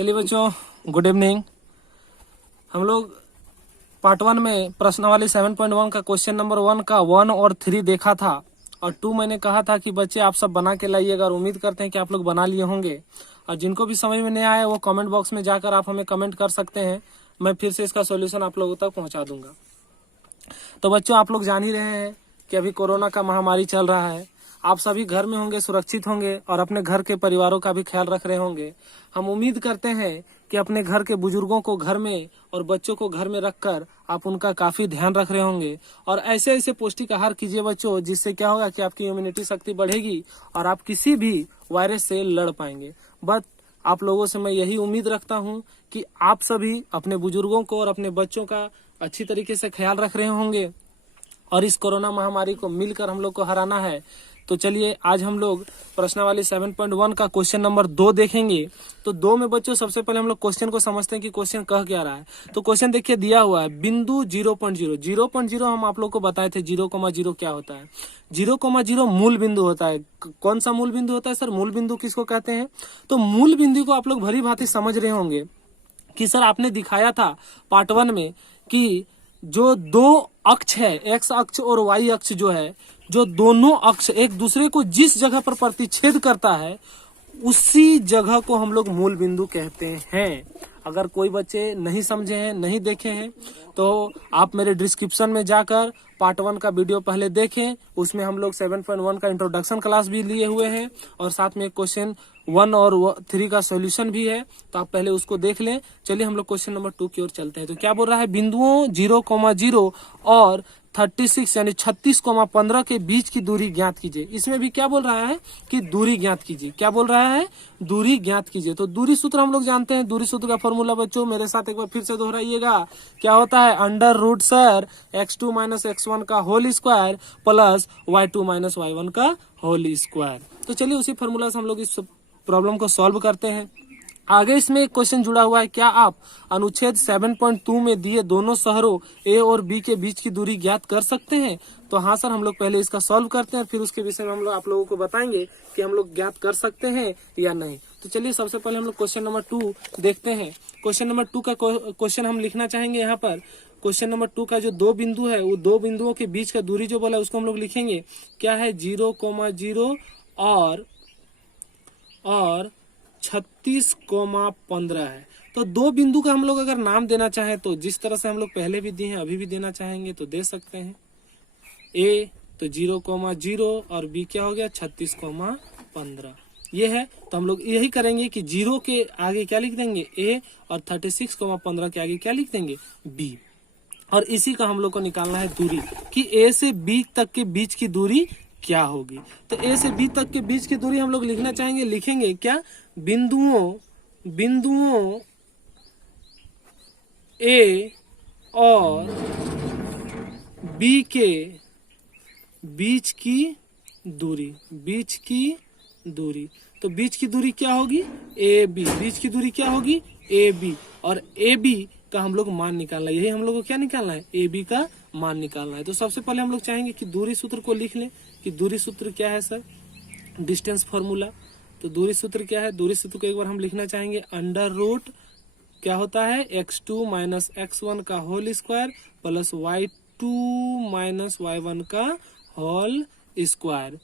चलिए बच्चों, good evening. हम लोग पार्ट 1 में प्रश्नावली 7.1 का क्वेश्चन नंबर 1 का 1 और 3 देखा था और 2 मैंने कहा था कि बच्चे आप सब बना के लाइएगा और उम्मीद करते हैं कि आप लोग बना लिए होंगे। और जिनको भी समझ में नहीं आया वो कमेंट बॉक्स में जाकर आप हमें कमेंट कर सकते हैं, मैं फिर से इसका सॉल्यूशन आप लोगों तक पहुंचा दूंगा। तो बच्चों, आप लोग जान ही रहे हैं कि अभी कोरोना का महामारी चल रहा है। आप सभी घर में होंगे, सुरक्षित होंगे और अपने घर के परिवारों का भी ख्याल रख रहे होंगे। हम उम्मीद करते हैं कि अपने घर के बुजुर्गों को घर में और बच्चों को घर में रखकर आप उनका काफी ध्यान रख रहे होंगे और ऐसे ऐसे पौष्टिक आहार कीजिए बच्चों, जिससे क्या होगा कि आपकी इम्यूनिटी शक्ति बढ़ेगी और आप किसी भी वायरस से लड़ पाएंगे। बट आप लोगों से मैं यही उम्मीद रखता हूं कि आप सभी अपने बुजुर्गों को और अपने बच्चों का अच्छी तरीके से ख्याल रख रहे होंगे और इस कोरोना महामारी को मिलकर हम लोग को हराना है। तो चलिए आज हम लोग प्रश्नावली 7.1 का क्वेश्चन नंबर 2 देखेंगे। तो 2 में बच्चों सबसे पहले हम लोग क्वेश्चन को समझते हैं कि क्वेश्चन कह क्या रहा है। तो क्वेश्चन देखिए दिया हुआ है, बिंदु 0.0 हम आप लोग को बताए थे 0,0 क्या होता है। 0,0 मूल बिंदु होता है। कौन सा मूल बिंदु होता है सर? मूल बिंदु किसको कहते हैं? तो मूल बिंदु को आप लोग भली भांति समझ रहे होंगे कि सर आपने दिखाया था पार्ट 1 में कि जो दो अक्ष है, एक्स अक्ष और वाई अक्ष जो है, जो दोनों अक्ष एक दूसरे को जिस जगह पर प्रतिच्छेद करता है उसी जगह को हम लोग मूल बिंदु कहते हैं। अगर कोई बच्चे नहीं समझे हैं, नहीं देखे हैं, तो आप मेरे डिस्क्रिप्शन में जाकर पार्ट 1 का वीडियो पहले देखें। उसमें हम लोग 7.1 का इंट्रोडक्शन क्लास भी लिए हुए हैं और साथ में क्वेश्चन 1 और 3 का सॉल्यूशन भी है, तो आप पहले उसको देख लें। चलिए हम लोग क्वेश्चन नंबर 2 की ओर चलते हैं। तो क्या बोल रहा है, बिंदुओं 0,0 और 36 यानी 36,15 के बीच की दूरी ज्ञात कीजिए। इसमें भी क्या बोल रहा है कि दूरी ज्ञात कीजिए। क्या बोल रहा है? दूरी ज्ञात कीजिए। तो दूरी सूत्र हम लोग जानते हैं। दूरी सूत्र का फॉर्मूला बच्चों मेरे साथ एक बार फिर से दोहराइएगा। क्या होता है? Under root sir x2 minus x1 का whole square plus y2 minus y1 का होल स्क्वायर। तो चलिए उसी फॉर्मूला से हम लोग इस प्रॉब्लम को सॉल्व करते हैं। आगे इसमें एक क्वेश्चन जुड़ा हुआ है, क्या आप अनुच्छेद 7.2 में दिए दोनों शहरों ए और बी के बीच की दूरी ज्ञात कर सकते हैं? तो हाँ सर, हम लोग पहले इसका सॉल्व करते हैं और फिर उसके विषय में हम लोग आप लोगों को बताएंगे कि हम लोग ज्ञात कर सकते हैं या नहीं। तो चलिए सबसे पहले हम लोग क्वेश्चन नंबर 2 देखते हैं। क्वेश्चन नंबर 2 का क्वेश्चन हम लिखना चाहेंगे यहाँ पर। क्वेश्चन नंबर 2 का जो दो बिंदु है, वो दो बिंदुओं के बीच का दूरी जो बोला उसको हम लोग लिखेंगे। क्या है? 0,0 और 36,15 है। तो दो बिंदु का हम लोग अगर नाम देना चाहें तो जिस तरह से हम लोग पहले भी दिए हैं अभी भी देना चाहेंगे तो दे सकते हैं। ए तो 0,0 और बी क्या हो गया? 36,15 ये है। तो हम लोग यही करेंगे कि 0 के आगे क्या लिख देंगे? ए और 36,15 के आगे क्या लिख देंगे? बी। और इसी का हम लोग को निकालना है दूरी कि ए से बी तक के बीच की दूरी क्या होगी। तो ए से बी तक के बीच की दूरी हम लोग लिखना चाहेंगे, लिखेंगे क्या? बिंदुओं ए और बी के बीच की दूरी, तो बीच की दूरी क्या होगी? A B. बीच की दूरी क्या होगी? A B. और ए बी का हम लोग मान निकालना है। यही हम लोग को क्या निकालना है? ए बी का मान निकालना है। तो सबसे पहले हम लोग चाहेंगे कि दूरी सूत्र को लिख लें कि दूरी सूत्र क्या है सर? Distance formula. तो दूरी सूत्र क्या है? दूरी सूत्र को एक बार हम लिखना चाहेंगे, अंडर रूट क्या होता है? x2 माइनस x1 का whole square plus y2 minus y1 का होल स्क्वायर।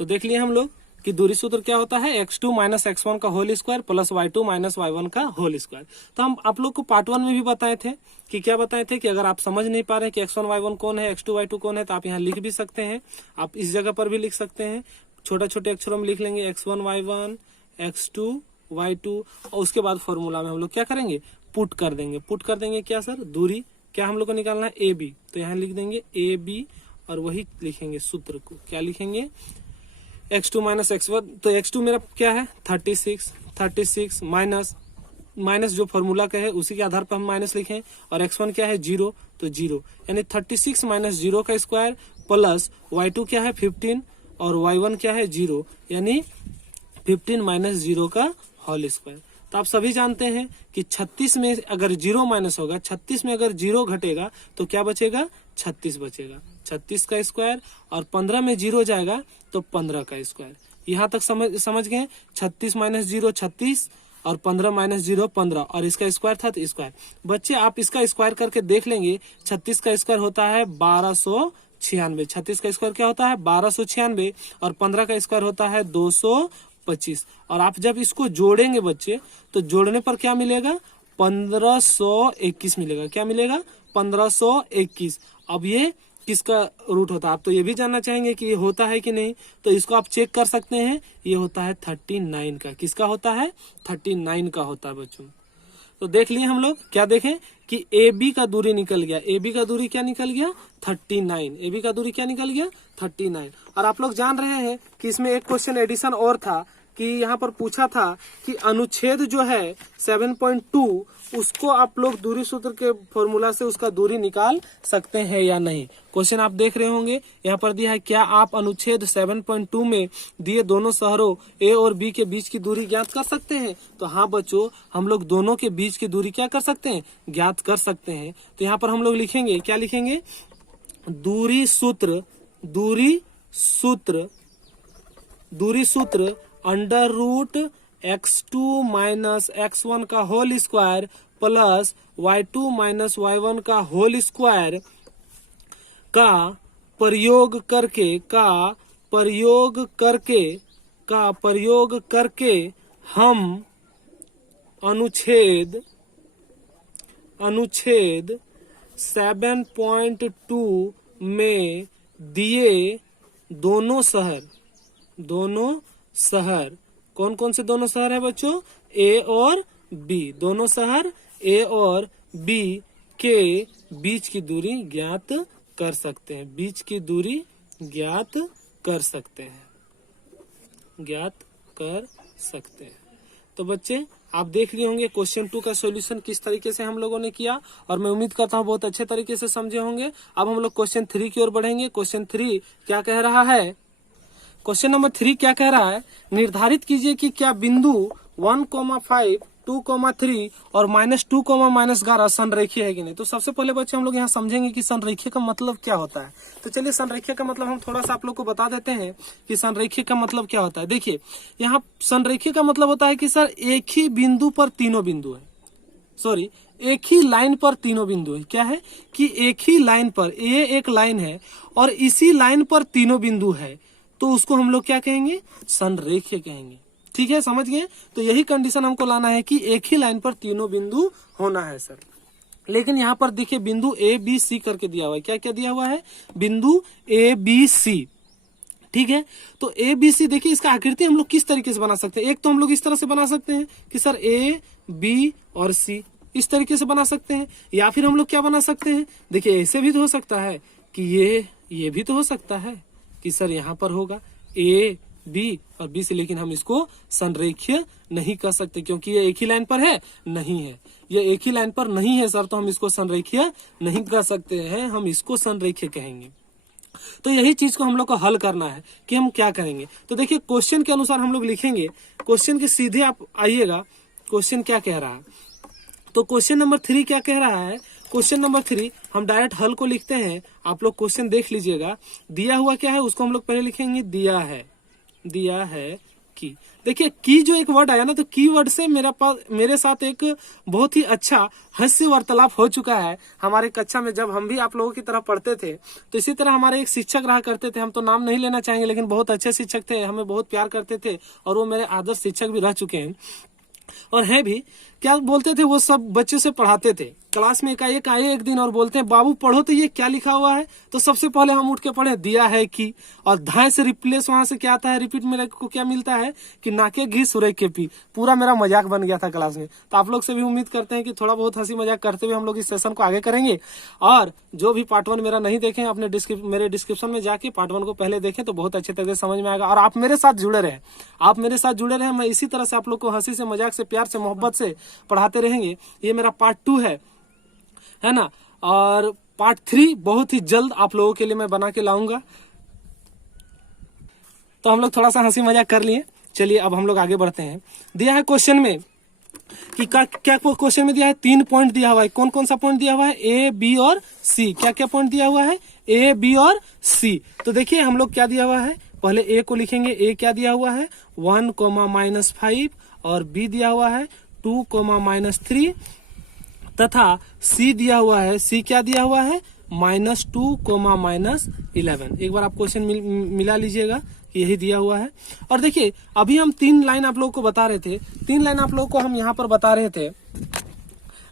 तो देख लिए हम लोग कि दूरी सूत्र क्या होता है? x2 माइनस x1 का whole square plus y2 minus y1 का होल स्क्वायर। तो हम आप लोग को पार्ट 1 में भी बताए थे कि क्या बताए थे कि अगर आप समझ नहीं पा रहे कि x1 y1 कौन है, x2 y2 कौन है, तो आप यहाँ लिख भी सकते हैं। आप इस जगह पर भी लिख सकते हैं, छोटे छोटे अक्षरों में लिख लेंगे x1 y1 x2 y2 और उसके बाद फॉर्मूला में हम लोग क्या करेंगे? पुट कर देंगे क्या सर? दूरी क्या हम लोग को निकालना है? A B. तो यहाँ लिख देंगे ए बी और वही लिखेंगे सूत्र को। क्या लिखेंगे? x2 minus x1। तो x2 मेरा क्या है? 36 माइनस जो फॉर्मूला का है उसी के आधार पर हम माइनस लिखें। और x1 क्या है? 0। तो 0 यानी 36 माइनस 0 का स्क्वायर प्लस y2 क्या है? 15 और y1 क्या है? 0 यानी 15 माइनस 0 का होल स्क्वायर। तो आप सभी जानते हैं कि 36 में अगर 0 माइनस होगा, 36 में अगर 0 घटेगा तो क्या बचेगा? 36 बचेगा। 36 का स्क्वायर और 15 में 0 जाएगा तो 15 का स्क्वायर। यहाँ तक समझ गए? 36 माइनस 0 36 और 15 माइनस 0 15 और इसका स्क्वायर था तो स्क्वायर। बच्चे आप इसका स्क्वायर करके देख लेंगे, 36 का स्क्वायर होता है 1296, 36 का स्क्वायर क्या होता है 1296 और 15 का स्क्वायर होता है 225। और आप जब इसको जोड़ेंगे बच्चे तो जोड़ने पर क्या मिलेगा 1521 मिलेगा। क्या मिलेगा 1521। अब ये किसका रूट होता है, आप तो ये भी जानना चाहेंगे कि ये होता है कि नहीं, तो इसको आप चेक कर सकते हैं। ये होता है 39 का। किसका होता है 39 का होता है बच्चों। तो देख लिए हम लोग, क्या देखें कि ए बी का दूरी निकल गया। ए बी का दूरी क्या निकल गया 39। ए बी का दूरी क्या निकल गया 39। और आप लोग जान रहे हैं कि इसमें एक क्वेश्चन एडिशन और था कि यहाँ पर पूछा था कि अनुच्छेद जो है 7.2 उसको आप लोग दूरी सूत्र के फॉर्मूला से उसका दूरी निकाल सकते हैं या नहीं। क्वेश्चन आप देख रहे होंगे यहाँ पर दिया है, क्या आप अनुच्छेद 7.2 में दिए दोनों शहरों ए और बी के बीच की दूरी ज्ञात कर सकते हैं। तो हाँ बच्चों, हम लोग दोनों के बीच की दूरी क्या कर सकते हैं ज्ञात कर सकते हैं। तो यहाँ पर हम लोग लिखेंगे, क्या लिखेंगे दूरी सूत्र under root x2 minus x1 का whole square plus y2 minus y1 का होल स्क्वायर का प्रयोग करके हम अनुच्छेद 7.2 में दिए दोनों शहर कौन कौन से दोनों शहर है बच्चों ए और बी, दोनों शहर ए और बी के बीच की दूरी ज्ञात कर सकते हैं। बीच की दूरी ज्ञात कर सकते हैं। तो बच्चे आप देख लिए होंगे क्वेश्चन 2 का सॉल्यूशन किस तरीके से हम लोगों ने किया और मैं उम्मीद करता हूँ बहुत अच्छे तरीके से समझे होंगे। अब हम लोग क्वेश्चन 3 की ओर बढ़ेंगे। क्वेश्चन 3 क्या कह रहा है, क्वेश्चन नंबर 3 क्या कह रहा है, निर्धारित कीजिए कि क्या बिंदु 1,5, 2,3 और -2, -11 संरेखीय है कि नहीं। तो सबसे पहले बच्चे हम लोग यहाँ समझेंगे कि संरेखीय का मतलब क्या होता है। तो चलिए संरेखीय का मतलब हम थोड़ा सा आप लोग को बता देते हैं कि संरेखीय का मतलब क्या होता है। देखिए यहाँ संरेखीय का मतलब होता है कि सर एक ही बिंदु पर तीनों बिंदु है, एक ही लाइन पर तीनों बिंदु है। क्या है कि एक ही लाइन पर, ये एक लाइन है और इसी लाइन पर तीनों बिंदु है, तो उसको हम लोग क्या कहेंगे संरेखीय कहेंगे। ठीक है, समझ गए। तो यही कंडीशन हमको लाना है कि एक ही लाइन पर तीनों बिंदु होना है सर। लेकिन यहाँ पर देखिए बिंदु ए बी सी करके दिया हुआ है। क्या क्या दिया हुआ है बिंदु ए बी सी। ठीक है, तो ए बी सी देखिए इसका आकृति हम लोग किस तरीके से बना सकते हैं। एक तो हम लोग इस तरह से बना सकते हैं कि सर ए बी और सी इस तरीके से बना सकते हैं, या फिर हम लोग क्या बना सकते हैं, देखिए ऐसे भी तो हो सकता है कि ये भी तो हो सकता है कि सर यहाँ पर होगा ए बी और बी से, लेकिन हम इसको संरेखीय नहीं कर सकते क्योंकि ये एक ही लाइन पर है नहीं है, ये एक ही लाइन पर नहीं है सर, तो हम इसको संरेखीय नहीं कर सकते हैं, हम इसको संरेखीय कहेंगे। तो यही चीज को हम लोग को हल करना है कि हम क्या करेंगे। तो देखिए क्वेश्चन के अनुसार हम लोग लिखेंगे, क्वेश्चन के सीधे आप आइएगा, क्वेश्चन क्या कह रहा है। तो क्वेश्चन नंबर 3 क्या कह रहा है, क्वेश्चन नंबर 3 हम डायरेक्ट हल को लिखते हैं। आप लोग क्वेश्चन देख लीजिएगा, दिया हुआ क्या है उसको हम लोग पहले लिखेंगे दिया है की। देखिए की जो एक वर्ड आया ना, तो की वर्ड से मेरे साथ एक बहुत ही अच्छा हास्य वार्तालाप हो चुका है हमारे कक्षा में। जब हम भी आप लोगों की तरह पढ़ते थे तो इसी तरह हमारे एक शिक्षक रहा करते थे, हम तो नाम नहीं लेना चाहेंगे, लेकिन बहुत अच्छे शिक्षक थे, हमें बहुत प्यार करते थे और वो मेरे आदर्श शिक्षक भी रह चुके हैं और हैं भी। क्या बोलते थे वो, सब बच्चों से पढ़ाते थे, क्लास में एकाएक आए एक दिन और बोलते हैं बाबू पढ़ो तो ये क्या लिखा हुआ है। तो सबसे पहले हम उठ के पढ़े दिया है कि, और धाय से रिप्लेस वहां से क्या आता है, रिपीट मेरे को क्या मिलता है कि नाके घी सुरे के पी। पूरा मेरा मजाक बन गया था क्लास में। तो आप लोग से भी उम्मीद करते हैं कि थोड़ा बहुत हंसी मजाक करते हुए हम लोग इस सेशन को आगे करेंगे। और जो भी पार्ट 1 मेरा नहीं देखें अपने मेरे डिस्क्रिप्शन में जाके पार्ट 1 को पहले देखें तो बहुत अच्छे तरीके से समझ में आएगा। और आप मेरे साथ जुड़े रहे, मैं इसी तरह से आप लोग को हंसी से, मजाक से, प्यार से, मोहब्बत से पढ़ाते रहेंगे। ये मेरा पार्ट 2 है ना, और पार्ट 3 बहुत ही जल्द आप लोगों के लिए मैं बना के लाऊंगा। तो हम लोग थोड़ा सा हंसी मजाक कर लिए, चलिए अब हम लोग आगे बढ़ते हैं। दिया है क्वेश्चन में कि क्या क्वेश्चन में दिया है 3 पॉइंट दिया हुआ है। कौन कौन सा पॉइंट दिया हुआ है, ए बी और सी। क्या क्या पॉइंट दिया हुआ है, ए बी और सी। तो देखिए हम लोग क्या दिया हुआ है, पहले ए को लिखेंगे। ए क्या दिया हुआ है 1, -5 और बी दिया हुआ है 2, -3 तथा सी दिया हुआ है, सी क्या दिया हुआ है -2, -11। एक बार आप क्वेश्चन मिला लीजिएगा कि यही दिया हुआ है। और देखिए अभी हम 3 लाइन आप लोगों को बता रहे थे, 3 लाइन आप लोगों को हम यहाँ पर बता रहे थे,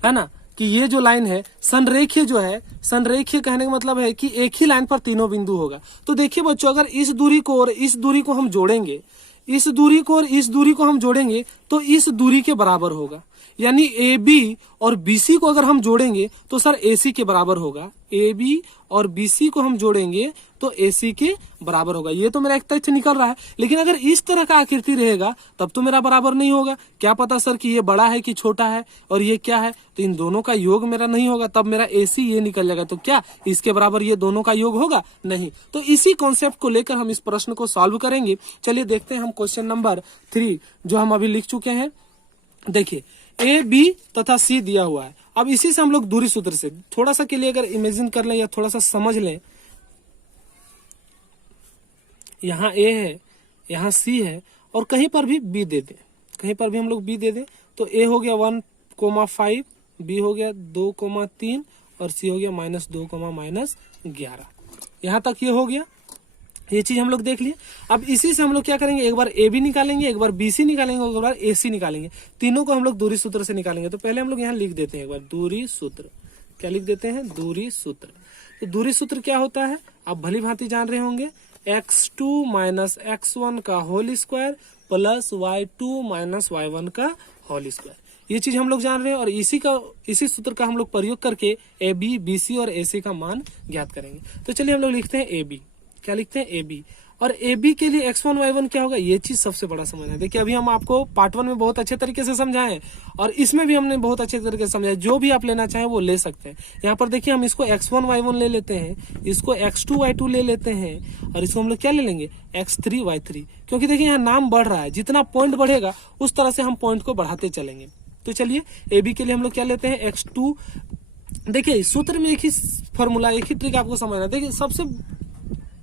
है ना, कि ये जो लाइन है संरेखीय जो है, संरेखीय कहने का मतलब है कि एक ही लाइन पर तीनों बिंदु होगा। तो देखिए बच्चों, अगर इस दूरी को और इस दूरी को हम जोड़ेंगे, इस दूरी को और इस दूरी को हम जोड़ेंगे तो इस दूरी के बराबर होगा। यानी ए बी और बीसी को अगर हम जोड़ेंगे तो सर एसी के बराबर होगा। ए बी और बीसी को हम जोड़ेंगे तो एसी के बराबर होगा। ये तो मेरा एक तथ्य निकल रहा है, लेकिन अगर इस तरह का आकृति रहेगा तब तो मेरा बराबर नहीं होगा। क्या पता सर कि ये बड़ा है कि छोटा है और ये क्या है, तो इन दोनों का योग मेरा नहीं होगा, तब मेरा एसी ये निकल जाएगा। तो क्या इसके बराबर ये दोनों का योग होगा? नहीं। तो इसी कॉन्सेप्ट को लेकर हम इस प्रश्न को सॉल्व करेंगे। चलिए देखते हैं हम क्वेश्चन नंबर 3 जो हम अभी लिख चुके हैं। देखिए ए बी तथा सी दिया हुआ है। अब इसी से हम लोग दूरी सूत्र से थोड़ा सा के लिए अगर इमेजिन कर लें या थोड़ा सा समझ लें, यहाँ ए है, यहाँ सी है और कहीं पर भी बी दे दें, कहीं पर भी हम लोग बी दे दें तो ए हो गया 1,5, बी हो गया 2,3 और सी हो गया -2, -11। यहाँ तक ये हो गया, ये चीज हम लोग देख लिए। अब इसी से हम लोग क्या करेंगे, एक बार ए बी निकालेंगे, एक बार बी सी निकालेंगे, एक बार ए सी निकालेंगे। तीनों को हम लोग दूरी सूत्र से निकालेंगे। तो पहले हम लोग यहाँ लिख देते हैं एक बार दूरी सूत्र। क्या लिख देते हैं? दूरी सूत्र। तो दूरी सूत्र क्या होता है आप भली भांति जान रहे होंगे, x2 - x1 का whole square plus y2 - y1 का होल स्क्वायर। ये चीज हम लोग जान रहे हैं और इसी सूत्र का हम लोग प्रयोग करके ए बी, बी सी और ए सी का मान ज्ञात करेंगे। तो चलिए हम लोग लिखते हैं ए बी। क्या लिखते हैं? A B. और ए बी के लिए x1 y1 क्या होगा, ये चीज सबसे बड़ा समझना है। देखिए अभी हम आपको पार्ट 1 में बहुत अच्छे तरीके से समझाएं और इसमें भी हमने बहुत अच्छे तरीके से समझाया। जो भी आप लेना चाहें वो ले सकते हैं। यहाँ पर देखिए हम इसको x1 y1 ले लेते हैं, इसको x2 y2 ले लेते हैं और इसको हम लोग क्या ले लेंगे x3 y3। क्योंकि देखिए यहाँ नाम बढ़ रहा है, जितना पॉइंट बढ़ेगा उस तरह से हम पॉइंट को बढ़ाते चलेंगे। तो चलिए ए बी के लिए हम लोग क्या लेते हैं x2। देखिए सूत्र में एक ही फॉर्मूला, एक ही ट्रिक आपको समझना है। देखिए सबसे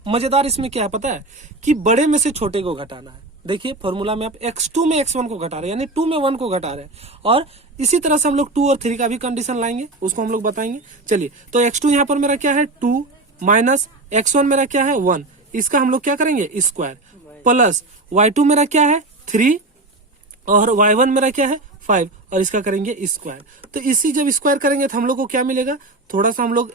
मजेदार इसमें क्या है पता है कि बड़े में से छोटे को घटाना है। देखिए फॉर्मूला में आप x2 में x1 को घटा रहे हैं, यानी 2 में 1 को घटा रहे हैं। और इसी तरह से हम लोग 2 और 3 का भी कंडीशन लाएंगे, उसको हम लोग बताएंगे। चलिए तो x2 यहाँ पर मेरा क्या है 2 माइनस x1 मेरा क्या है 1, इसका हम लोग क्या करेंगे स्क्वायर, प्लस y2 मेरा क्या है 3 और y1 मेरा क्या है 5 और इसका करेंगे स्क्वायर। तो इसी जब स्क्वायर करेंगे तो हम लोग को क्या मिलेगा, थोड़ा सा हम लोग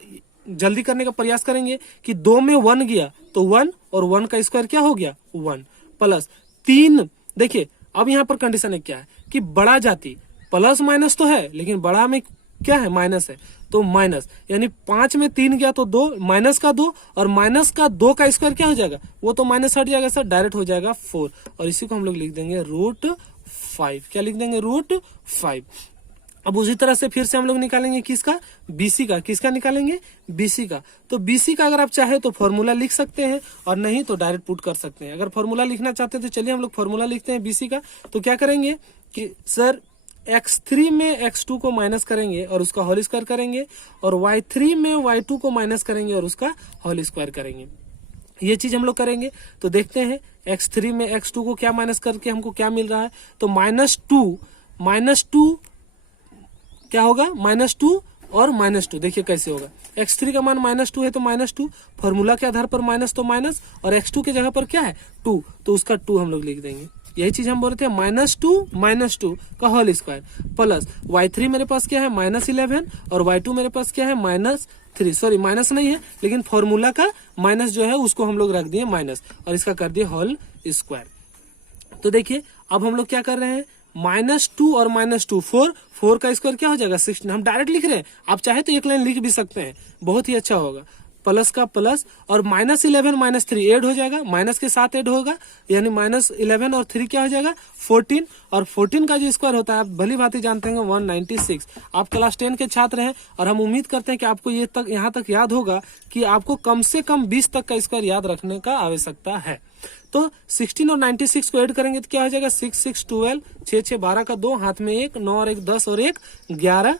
जल्दी करने का प्रयास करेंगे कि 2 में 1 गया तो 1 और 1 का स्क्वायर क्या हो गया 1 प्लस 3। देखिए अब यहाँ पर कंडीशन है क्या है कि बड़ा जाति प्लस माइनस तो है लेकिन बड़ा में क्या है माइनस है, तो माइनस यानी 5 में 3 गया तो 2 माइनस का 2 और माइनस का 2 का स्क्वायर क्या हो जाएगा, वो तो माइनस हट जाएगा सर, डायरेक्ट हो जाएगा 4 और इसी को हम लोग लिख देंगे √5। क्या लिख देंगे √5। अब उसी तरह से फिर से हम लोग निकालेंगे किसका, बीसी का। किसका निकालेंगे? बीसी का। तो बीसी का अगर आप चाहे तो फॉर्मूला लिख सकते हैं और नहीं तो डायरेक्ट पुट कर सकते हैं। अगर फॉर्मूला लिखना चाहते हैं तो चलिए हम लोग फॉर्मूला लिखते हैं बीसी का। तो क्या करेंगे कि सर x3 में x2 को माइनस करेंगे और उसका होल स्क्वायर करेंगे और y3 में y2 को माइनस करेंगे और उसका होल स्क्वायर करेंगे। ये चीज हम लोग करेंगे। तो देखते हैं x3 में x2 को क्या माइनस करके हमको क्या मिल रहा है, तो -2 क्या होगा -2 और -2। देखिए कैसे होगा, x3 का मान -2 है तो -2, फॉर्मूला के आधार पर माइनस तो माइनस और x2 के जगह पर क्या है 2, तो उसका 2 हम लोग लिख देंगे। यही चीज हम बोल रहे थे, -2 का होल स्क्वायर प्लस y3 मेरे पास क्या है -11 और y2 मेरे पास क्या है -3। सॉरी माइनस नहीं है लेकिन फॉर्मूला का माइनस जो है उसको हम लोग रख दिए माइनस और इसका कर दिए होल स्क्वायर। तो देखिए अब हम लोग क्या कर रहे हैं, -2 और -2 4 का स्क्वायर क्या हो जाएगा 16। हम डायरेक्ट लिख रहे हैं, आप चाहे तो एक लाइन लिख भी सकते हैं, बहुत ही अच्छा होगा। प्लस का प्लस और -11 -3 ऐड हो जाएगा, माइनस के साथ ऐड होगा यानी -11 और 3 क्या हो जाएगा 14 और 14 का जो स्क्वायर होता है आप भली भांति जानते हैं 196। आप क्लास 10 के छात्र हैं और हम उम्मीद करते हैं कि आपको ये तक यहाँ तक याद होगा कि आपको कम से कम 20 तक का स्क्वायर याद रखने का आवश्यकता है। तो 16 और 96 को ऐड करेंगे तो क्या हो जाएगा 6 6 12, 6 6 12 का 2, हाथ में 1, 9 और 1 10 और 1 11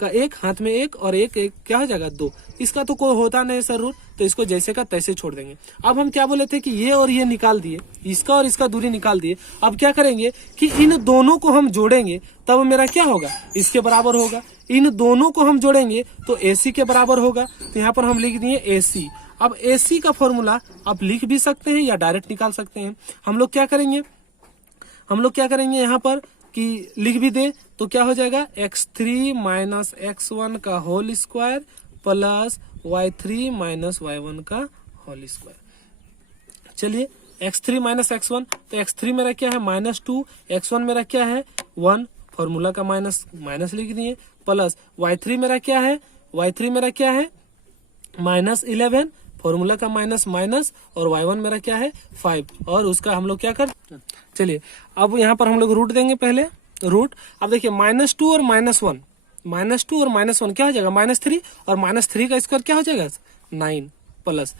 का 1, हाथ में 1 और 1 1 क्या हो जाएगा 2। इसका तो कोई होता नहीं सर रूट, तो इसको जैसे का तैसे छोड़ देंगे। अब हम क्या बोले थे कि ये और ये निकाल दिए, इसका और इसका दूरी निकाल दिए। अब क्या करेंगे कि इन दोनों को हम जोड़ेंगे, तब मेरा क्या होगा, इसके बराबर होगा। इन दोनों को हम जोड़ेंगे तो AC के बराबर होगा। तो यहाँ पर हम लिख दिए AC। अब AC का फॉर्मूला आप लिख भी सकते हैं या डायरेक्ट निकाल सकते हैं। हम लोग क्या करेंगे यहाँ पर कि लिख भी दे तो क्या हो जाएगा, x3 माइनस x1 का whole square plus y3 minus y1 का होल स्क्वायर। चलिए x3 माइनस x1, तो x3 मेरा क्या है -2, x1 मेरा क्या है 1, फॉर्मूला का माइनस माइनस लिख दिए, प्लस y3 मेरा क्या है -11, फॉर्मूला का माइनस माइनस, और y1 मेरा क्या है 5, और उसका हम लोग क्या कर, चलिए अब यहाँ पर हम लोग रूट देंगे पहले रूट। अब देखिए -2 और -1 क्या हो जाएगा -3, और -3 का स्क्वायर क्या हो जाएगा 9, प्लस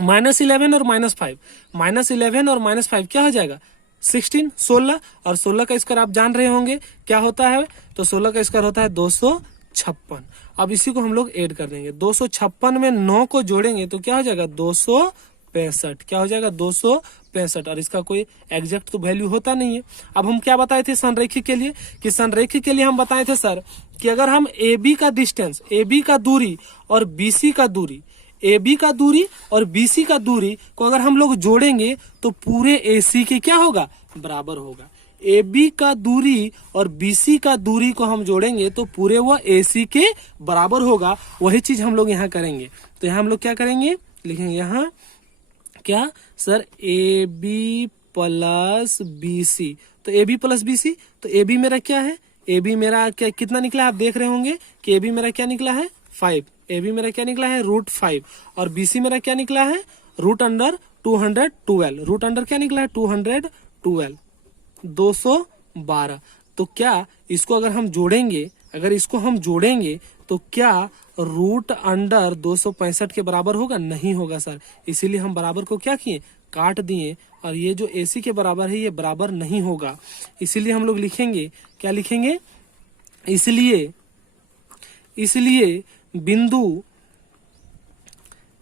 -11 और -5 और -5 क्या हो जाएगा 16, 16, और 16 का स्क्वायर आप जान रहे होंगे क्या होता है, तो 16 का स्क्वायर होता है 256। अब इसी को हम लोग ऐड कर देंगे, 256 में 9 को जोड़ेंगे तो क्या हो जाएगा 265, क्या हो जाएगा 265, और इसका कोई एग्जैक्ट तो वैल्यू होता नहीं है। अब हम क्या बताए थे संरेखी के लिए, कि संरेखी के लिए हम बताए थे सर कि अगर हम AB का डिस्टेंस, AB का दूरी और BC का दूरी, AB का दूरी और BC का दूरी को अगर हम लोग जोड़ेंगे तो पूरे AC के क्या होगा, बराबर होगा। AB का दूरी और BC का दूरी को हम जोड़ेंगे तो पूरे वो AC के बराबर होगा। वही चीज हम लोग यहाँ करेंगे। तो यहाँ हम लोग क्या करेंगे, लिखेंगे यहाँ क्या सर AB प्लस BC, तो AB प्लस BC, तो AB मेरा क्या है, AB मेरा क्या कितना निकला है, आप देख रहे होंगे कि AB मेरा क्या निकला है 5, AB मेरा क्या निकला है √5, और BC मेरा क्या निकला है √212, रूट अंडर क्या निकला है 212, 212। तो क्या इसको अगर हम जोड़ेंगे, अगर इसको हम जोड़ेंगे तो क्या रूट अंडर 265 के बराबर होगा, नहीं होगा सर। इसीलिए हम बराबर को क्या किए, काट दिए, और ये जो AC के बराबर है ये बराबर नहीं होगा। इसीलिए हम लोग लिखेंगे, क्या लिखेंगे, इसलिए बिंदु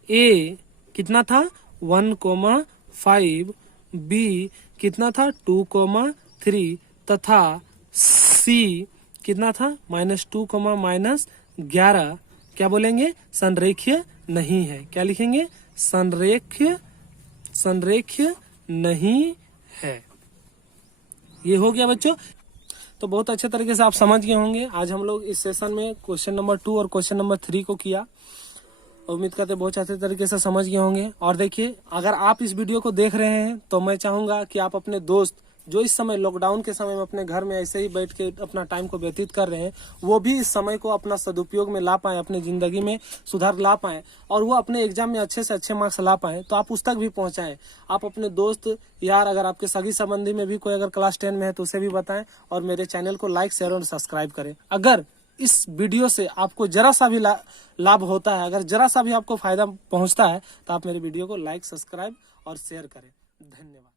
A कितना था 1,5, B कितना था 2,3, तथा C कितना था -2, -11, क्या बोलेंगे, संरेखीय नहीं है। क्या लिखेंगे, संरेखीय नहीं है। ये हो गया बच्चों। तो बहुत अच्छे तरीके से आप समझ गए होंगे। आज हम लोग इस सेशन में क्वेश्चन नंबर 2 और क्वेश्चन नंबर 3 को किया। उम्मीद करते बहुत अच्छे तरीके से समझ गए होंगे। और देखिए, अगर आप इस वीडियो को देख रहे हैं तो मैं चाहूंगा कि आप अपने दोस्त जो इस समय लॉकडाउन के समय में अपने घर में ऐसे ही बैठ के अपना टाइम को व्यतीत कर रहे हैं, वो भी इस समय को अपना सदुपयोग में ला पाए, अपनी जिंदगी में सुधार ला पाए, और वो अपने एग्जाम में अच्छे से अच्छे मार्क्स ला पाए। तो आप उस तक भी पहुंचाएं। आप अपने दोस्त यार, अगर आपके सगी संबंधी में भी कोई अगर क्लास 10 में है तो उसे भी बताएं, और मेरे चैनल को लाइक, शेयर और सब्सक्राइब करें। अगर इस वीडियो से आपको जरा सा भी लाभ होता है, अगर जरा सा भी आपको फायदा पहुंचता है, तो आप मेरे वीडियो को लाइक, सब्सक्राइब और शेयर करें। धन्यवाद।